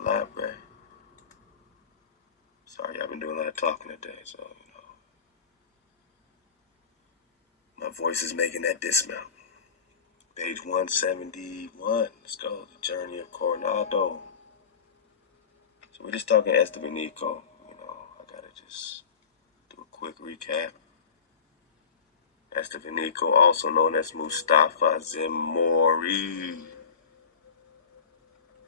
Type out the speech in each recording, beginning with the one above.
elaborate. Sorry, I've been doing a lot of talking today, so, my voice is making that dismount. Page 171. Let's go. The Journey of Coronado. So we're just talking Estebanico. I gotta just do a quick recap. Estebanico, also known as Mustafa Zimori.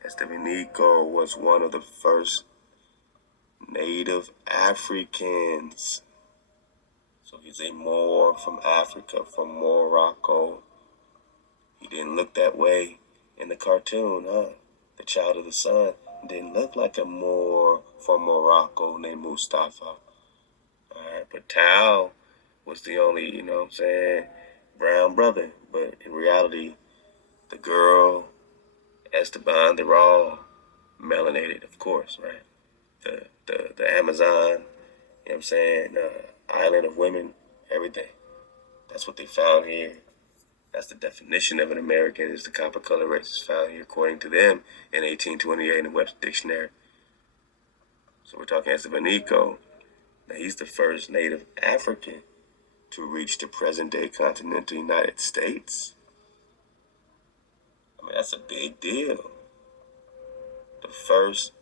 Estebanico was one of the first native Africans. So he's a Moor from Africa, from Morocco. He didn't look that way in the cartoon, huh? The child of the sun didn't look like a Moor from Morocco named Mustafa. Alright, but Tao was the only, brown brother. But in reality, the girl, Esteban, they're all melanated, of course, right? The Amazon, island of women, everything. That's what they found here. That's the definition of an American, is the copper color races found here, according to them, in 1828 in the Webster Dictionary. So we're talking Estebanico. Now, he's the first native African to reach the present-day continental United States. I mean, that's a big deal. The first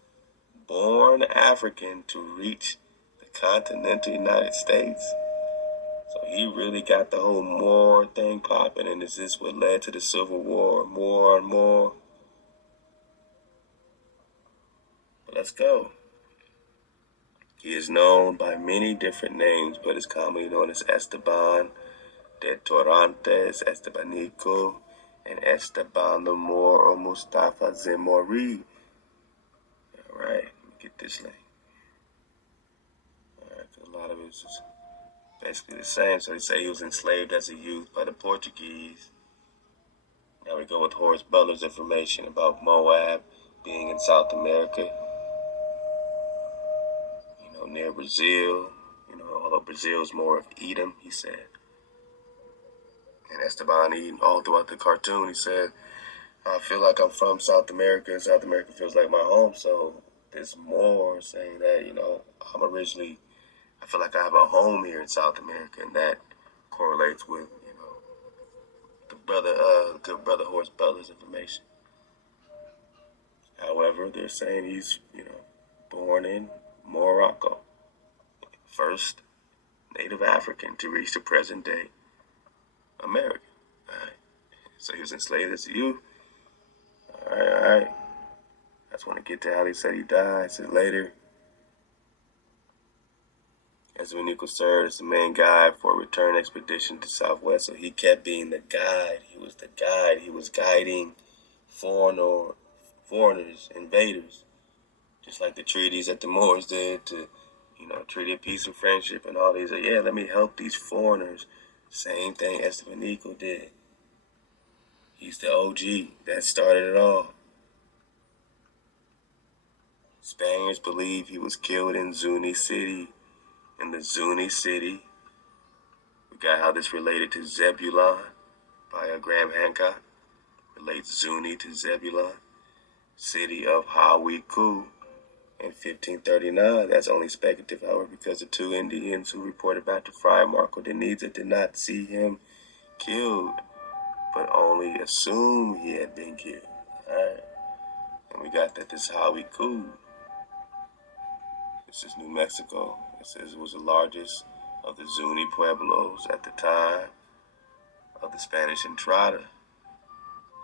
born African to reach the continental United States. So he really got the whole Moor thing popping, and is this what led to the Civil War, more and more? But let's go. He is known by many different names, but is commonly known as Esteban de Torrantes, Estebanico, and Esteban the Moor or Mustafa Zimori. All right, let me get this link. All right, a lot of it is basically the same. So they say he was enslaved as a youth by the Portuguese. Now we go with Horace Butler's information about Moab being in South America, near Brazil, although Brazil is more of Edom, he said. And Esteban, all throughout the cartoon, he said, I feel like I'm from South America, and South America feels like my home. So there's more saying that, I feel like I have a home here in South America, and that correlates with, the good brother Horace Butler's information. However, they're saying he's, born in Morocco. First native African to reach the present day America. All right. So he was enslaved as a youth. All right. I just want to get to how they said he died. It said later, Estebanico served as the main guide for a return expedition to Southwest. So he kept being the guide. He was the guide. He was guiding foreigners, invaders, just like the treaties that the Moors did to, treaty of peace and friendship and all these. Let me help these foreigners. Same thing Estebanico did. He's the OG that started it all. Spaniards believe he was killed in Zuni-City. In the Zuni-City, we got how this related to Zebulon by Graham Hancock. Relates Zuni to Zebulon. City of Hawikuh in 1539. That's only speculative, however, because the two Indians who reported back to Friar Marco de Niza did not see him killed, but only assumed he had been killed. Alright. And we got that this Hawikuh. This is New Mexico. It says it was the largest of the Zuni pueblos at the time of the Spanish entrada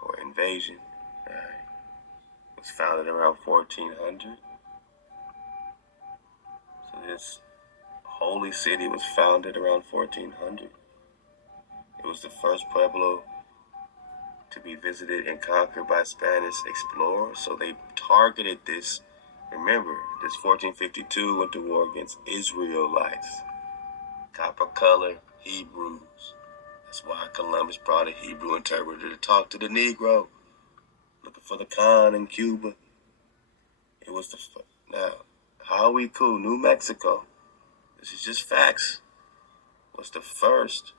or invasion. Alright. It was founded around 1400. So this holy city was founded around 1400. It was the first pueblo to be visited and conquered by Spanish explorers. So they targeted this. Remember, this 1452 went to war against Israelites, copper-colored Hebrews. That's why Columbus brought a Hebrew interpreter to talk to the Negro, looking for the Khan in Cuba. It was now Hawikuh, New Mexico. This is just facts. Was the first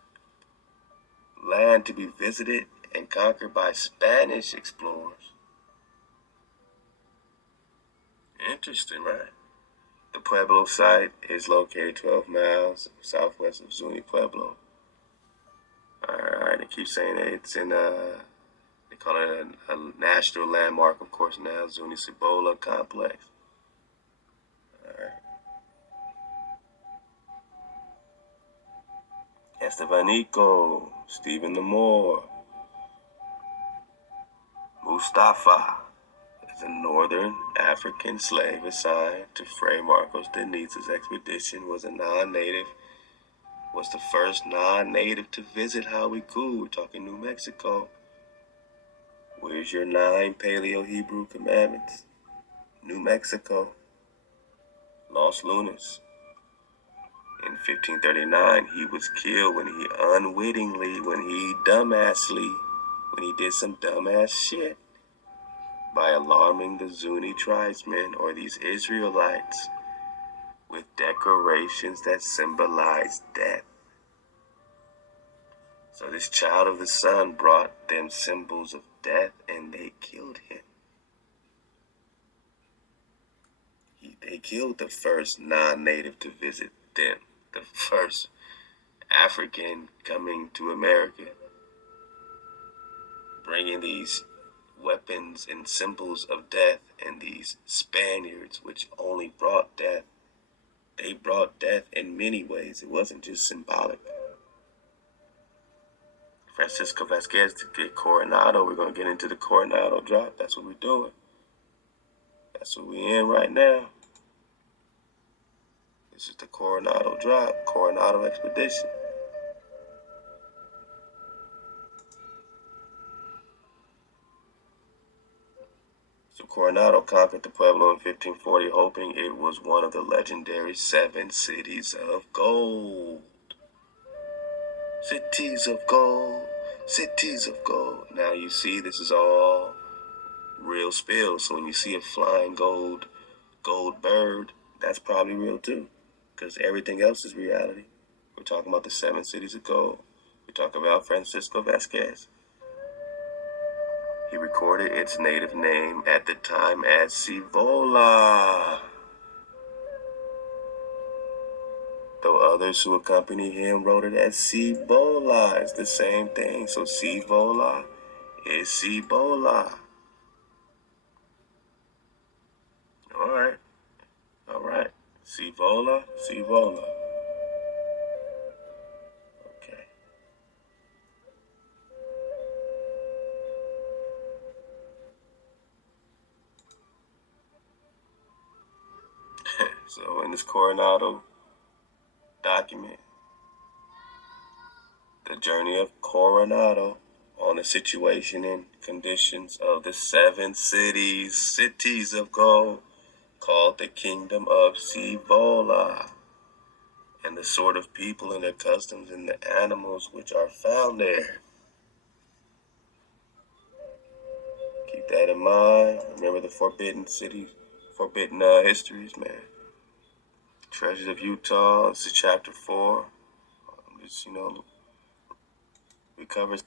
land to be visited and conquered by Spanish explorers. Interesting, right? The Pueblo site is located 12 miles southwest of Zuni-Cibola. Alright, they keep saying that it's in they call it a national landmark, of course, now, Zuni-Cibola complex. Alright. Estebanico, Stephen the Moor, Mustafa is a northern African slave assigned to Fray Marcos de Niza's expedition, was the first non-native to visit Hawikuh. We're talking New Mexico. Where's your 9 Paleo-Hebrew commandments? New Mexico. Los Lunas. In 1539, he was killed when he did some dumbass shit by alarming the Zuni tribesmen, or these Israelites, with decorations that symbolize death. So this child of the sun brought them symbols of death, and they killed him. They killed the first non-native to visit them, the first African coming to America, bringing these weapons and symbols of death. And these Spaniards, which only brought death, they brought death in many ways. It wasn't just symbolic. Francisco Vasquez to get Coronado. We're going to get into the Coronado drop. That's what we're doing. That's what we're in right now. This is the Coronado drop, Coronado expedition. So Coronado conquered the Pueblo in 1540, hoping it was one of the legendary 7 cities of gold. Cities of gold, cities of gold. Now you see, this is all real spill. So when you see a flying gold bird, that's probably real too, because everything else is reality. We're talking about the 7 cities of gold. We're talking about Francisco Vasquez. He recorded its native name at the time as Cibola, though others who accompanied him wrote it as Cibola. It's the same thing. So Cibola is Cibola. All right. Cibola. Okay. So in this Coronado document, the journey of Coronado on the situation and conditions of the 7 cities of gold, called the Kingdom of Cibola, and the sort of people and their customs and the animals which are found there. Keep that in mind. Remember the forbidden cities, forbidden histories, man. Treasures of Utah. This is chapter 4. Just, we covered